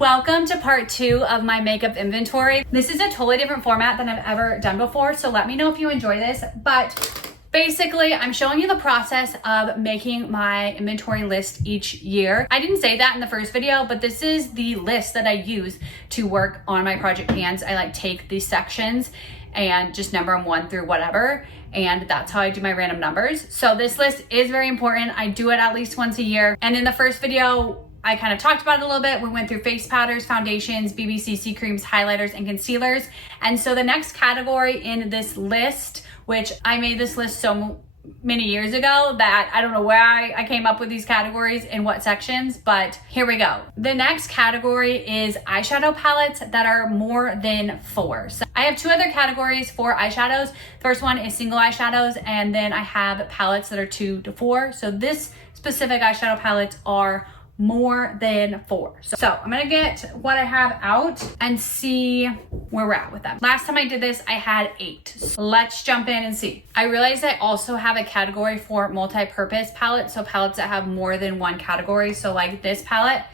Welcome to part 2 of my makeup inventory. This is a totally different format than I've ever done before, so let me know if you enjoy this. But basically, I'm showing you the process of making my inventory list each year. I didn't say that in the first video, but this is the list that I use to work on my project pans. I like take these sections and just number them 1 through whatever, and that's how I do my random numbers. So this list is very important. I do it at least once a year. And in the first video, I kind of talked about it a little bit. We went through face powders, foundations, BBCC creams, highlighters, and concealers. And so the next category in this list, which I made this list so many years ago that I don't know where I came up with these categories in what sections, but here we go. The next category is eyeshadow palettes that are more than 4. So I have 2 other categories for eyeshadows. First one is single eyeshadows, and then I have palettes that are 2 to 4. So this specific eyeshadow palettes are more than 4. So I'm gonna get what I have out and see where we're at with them. Last time I did this, I had 8. So let's jump in and see. I realized I also have a category for multi-purpose palettes, so palettes that have more than 1 category. So like this palette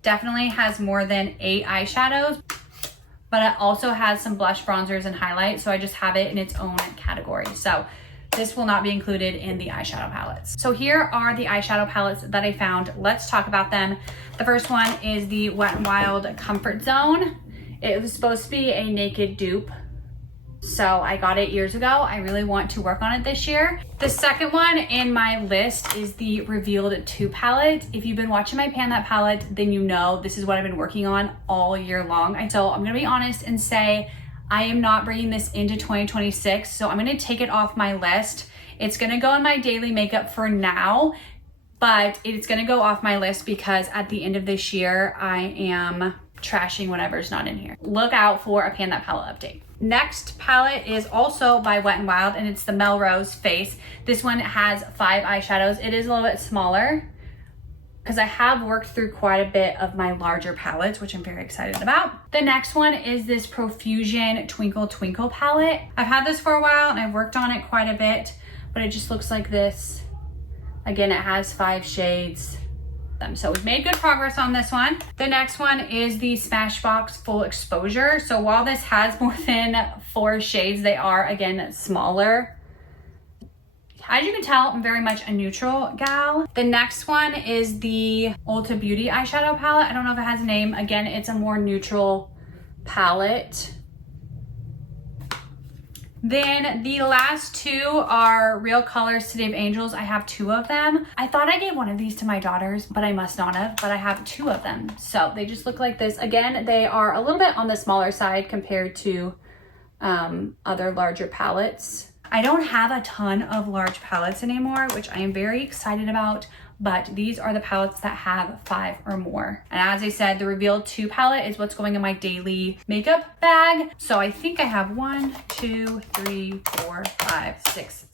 definitely has more than 8 eyeshadows, but it also has some blush, bronzers, and highlights. So I just have it in its own category. So this will not be included in the eyeshadow palettes. So here are the eyeshadow palettes that I found. Let's talk about them. The first one is the Wet n Wild Comfort Zone. It was supposed to be a naked dupe, so I got it years ago. I really want to work on it this year. The second one in my list is the Revealed 2 palette. If you've been watching my Pan That palette, then you know this is what I've been working on all year long. So I'm gonna be honest and say, I am not bringing this into 2026, so I'm gonna take it off my list. It's gonna go in my daily makeup for now, but it's gonna go off my list because at the end of this year, I am trashing whatever's not in here. Look out for a Pan That palette update. Next palette is also by Wet n Wild, and it's the Melrose Face. This one has 5 eyeshadows. It is a little bit smaller because I have worked through quite a bit of my larger palettes, which I'm very excited about. The next one is this Profusion Twinkle Twinkle palette. I've had this for a while and I've worked on it quite a bit, but it just looks like this. Again, it has 5 shades. So we've made good progress on this one. The next one is the Smashbox Full Exposure. So while this has more than 4 shades, they are, again, smaller. As you can tell, I'm very much a neutral gal. The next one is the Ulta Beauty eyeshadow palette. I don't know if it has a name. Again, it's a more neutral palette. Then the last 2 are Real Colors City of Angels. I have 2 of them. I thought I gave one of these to my daughters, but I must not have, but I have 2 of them. So they just look like this. Again, they are a little bit on the smaller side compared to other larger palettes. I don't have a ton of large palettes anymore, which I am very excited about, but these are the palettes that have 5 or more. And as I said, the Revealed 2 palette is what's going in my daily makeup bag. So I think I have 1, 2, 3, 4, 5, 6,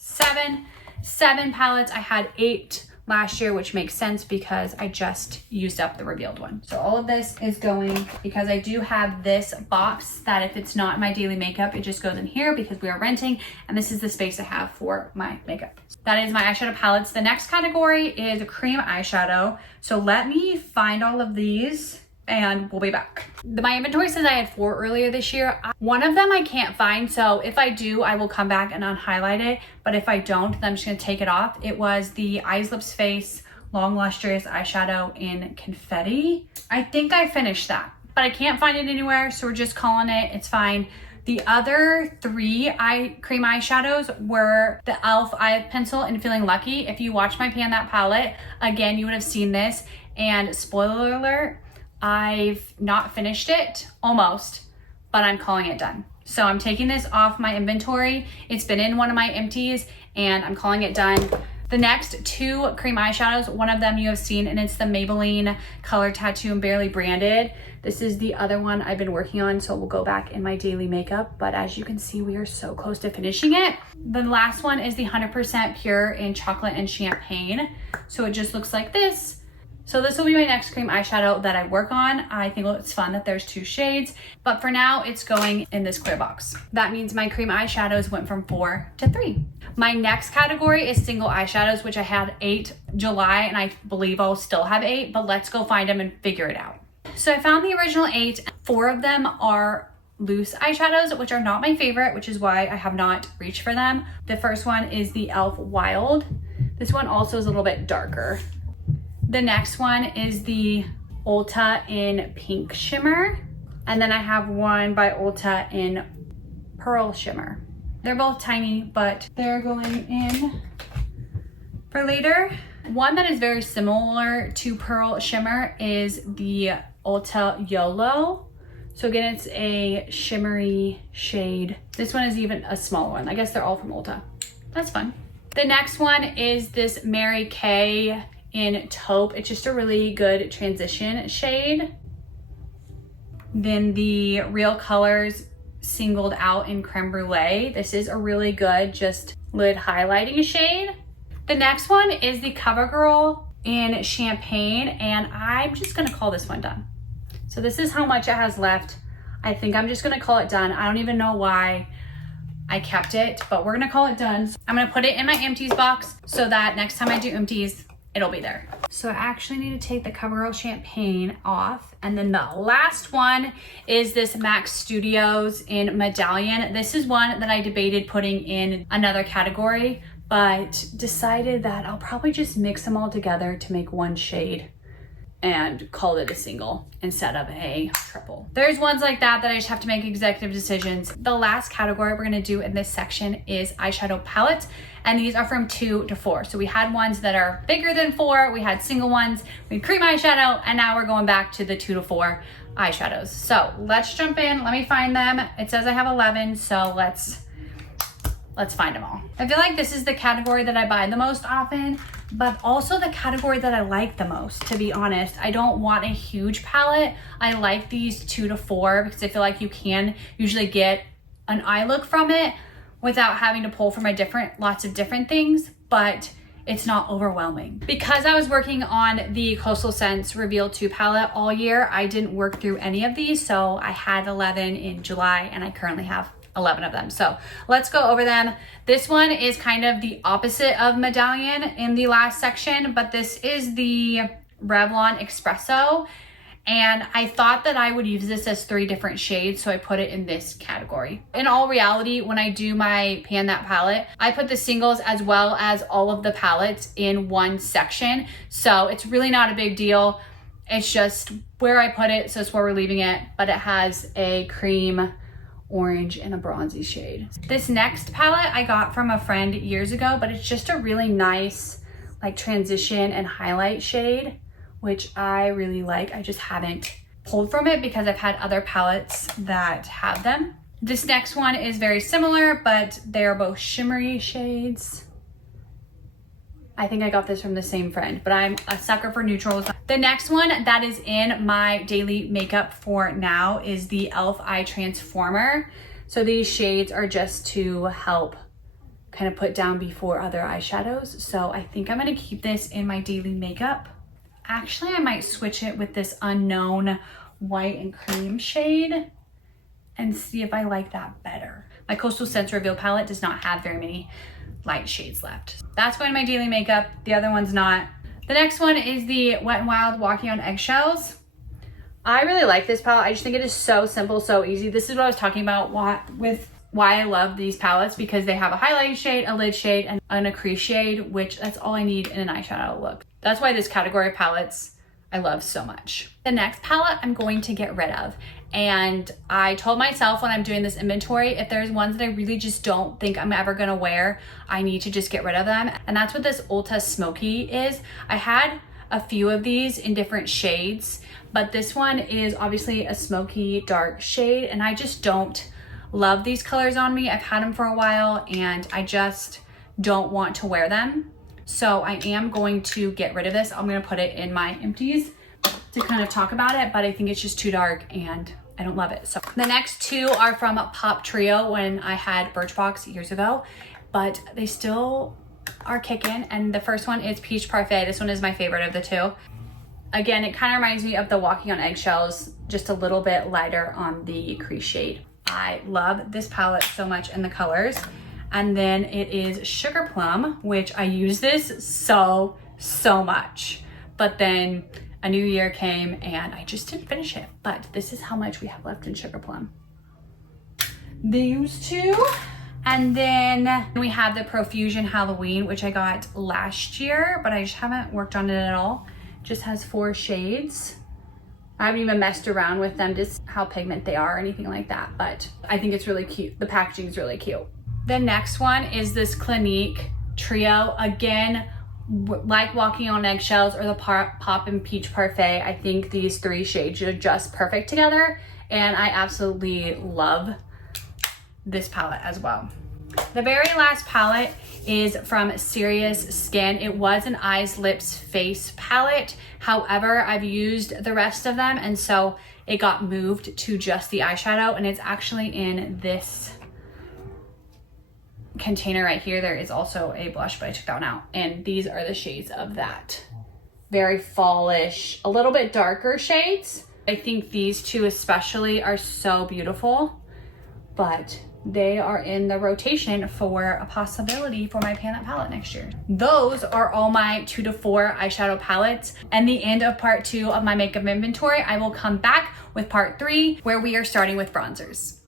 7 palettes. I had 8 last year, which makes sense because I just used up the Revealed one. So all of this is going because I do have this box that if it's not my daily makeup, it just goes in here because we are renting, and this is the space I have for my makeup. That is my eyeshadow palettes. The next category is a cream eyeshadow. So let me find all of these and we'll be back. My inventory says I had 4 earlier this year. One of them I can't find, so if I do, I will come back and unhighlight it, but if I don't, then I'm just gonna take it off. It was the Eyes Lips Face Long Lustrous Eyeshadow in Confetti. I think I finished that, but I can't find it anywhere, so we're just calling it, it's fine. The other 3 cream eyeshadows were the e.l.f. Eye Pencil and Feeling Lucky. If you watch my Pan That palette, again, you would have seen this, and spoiler alert, I've not finished it, almost, but I'm calling it done. So I'm taking this off my inventory. It's been in one of my empties and I'm calling it done. The next 2 cream eyeshadows, one of them you have seen, and it's the Maybelline Color Tattoo and Barely Branded. This is the other one I've been working on, so it will go back in my daily makeup, but as you can see, we are so close to finishing it. The last one is the 100% Pure in Chocolate and Champagne. So it just looks like this. So this will be my next cream eyeshadow that I work on. I think it's fun that there's 2 shades, but for now it's going in this clear box. That means my cream eyeshadows went from 4 to 3. My next category is single eyeshadows, which I had 8 July, and I believe I'll still have 8, but let's go find them and figure it out. So I found the original 8. 4 of them are loose eyeshadows, which are not my favorite, which is why I have not reached for them. The first one is the e.l.f. Wild. This one also is a little bit darker. The next one is the Ulta in Pink Shimmer. And then I have one by Ulta in Pearl Shimmer. They're both tiny, but they're going in for later. One that is very similar to Pearl Shimmer is the Ulta YOLO. So again, it's a shimmery shade. This one is even a small one. I guess they're all from Ulta. That's fun. The next one is this Mary Kay in Taupe. It's just a really good transition shade. Then the Real Colors Singled Out in Creme Brulee. This is a really good just lid highlighting shade. The next one is the CoverGirl in Champagne, and I'm just gonna call this one done. So this is how much it has left. I think I'm just gonna call it done. I don't even know why I kept it, but we're gonna call it done. I'm gonna put it in my empties box so that next time I do empties, it'll be there. So I actually need to take the CoverGirl Champagne off. And then the last one is this MAC Studios in Medallion. This is one that I debated putting in another category, but decided that I'll probably just mix them all together to make one shade and call it a single instead of a triple. There's ones like that I just have to make executive decisions. The last category we're gonna do in this section is eyeshadow palettes, and these are from 2 to 4. So we had ones that are bigger than 4, we had single ones, we had cream eyeshadow, and now we're going back to the 2 to 4 eyeshadows. So let's jump in, let me find them. It says I have 11, so let's find them all. I feel like this is the category that I buy the most often, but also the category that I like the most, to be honest. I don't want a huge palette. I like these 2 to 4 because I feel like you can usually get an eye look from it without having to pull from lots of different things, but it's not overwhelming. Because I was working on the Coastal Scents Reveal 2 palette all year, I didn't work through any of these, so I had 11 in July and I currently have 11 of them. So let's go over them. This one is kind of the opposite of Medallion in the last section, but this is the Revlon Espresso. And I thought that I would use this as 3 different shades, so I put it in this category. In all reality, when I do my Pan That palette, I put the singles as well as all of the palettes in one section. So it's really not a big deal. It's just where I put it, so it's where we're leaving it, but it has a cream, orange, and a bronzy shade. This next palette I got from a friend years ago, but it's just a really nice like transition and highlight shade, which I really like. I just haven't pulled from it because I've had other palettes that have them. This next one is very similar, but they're both shimmery shades. I think I got this from the same friend, but I'm a sucker for neutrals. The next one that is in my daily makeup for now is the e.l.f. Eye Transformer. So these shades are just to help kind of put down before other eyeshadows. So I think I'm gonna keep this in my daily makeup. Actually, I might switch it with this Unknown white and cream shade and see if I like that better. My Coastal Scents Reveal palette does not have very many light shades left. That's going to my daily makeup. The other one's not. The next one is the Wet n Wild Walking on Eggshells. I really like this palette. I just think it is so simple, so easy. This is what I was talking about why I love these palettes, because they have a highlighting shade, a lid shade, and a crease shade, which that's all I need in an eyeshadow look. That's why this category of palettes I love so much. The next palette I'm going to get rid of. And I told myself when I'm doing this inventory, if there's ones that I really just don't think I'm ever gonna wear, I need to just get rid of them. And that's what this Ulta Smoky is. I had a few of these in different shades, but this one is obviously a smoky dark shade, and I just don't love these colors on me. I've had them for a while and I just don't want to wear them. So I am going to get rid of this. I'm gonna put it in my empties to kind of talk about it, but I think it's just too dark and I don't love it. So the next 2 are from Pop Trio when I had Birchbox years ago, but they still are kicking. And the first one is Peach Parfait. This one is my favorite of the 2. Again, it kind of reminds me of the Walking on Eggshells, just a little bit lighter on the crease shade. I love this palette so much and the colors. And then it is Sugar Plum, which I use this so much. But then a new year came and I just didn't finish it. But this is how much we have left in Sugar Plum. These two. And then we have the Profusion Halloween, which I got last year, but I just haven't worked on it at all. Just has 4 shades. I haven't even messed around with them, just how pigment they are or anything like that, but I think it's really cute. The packaging is really cute. The next one is this Clinique Trio. Again, like Walking on Eggshells or the Pop and Peach Parfait, I think these 3 shades are just perfect together, and I absolutely love this palette as well. The very last palette is from Serious Skin. It was an eyes, lips, face palette. However, I've used the rest of them, and so it got moved to just the eyeshadow, and it's actually in this container right here. There is also a blush, but I took that one out, and these are the shades of that. Very fallish, a little bit darker shades. I think these two especially are so beautiful, but they are in the rotation for a possibility for my Pan That palette next year. Those are all my 2 to 4 eyeshadow palettes. And the end of part 2 of my makeup inventory, I will come back with part 3 where we are starting with bronzers.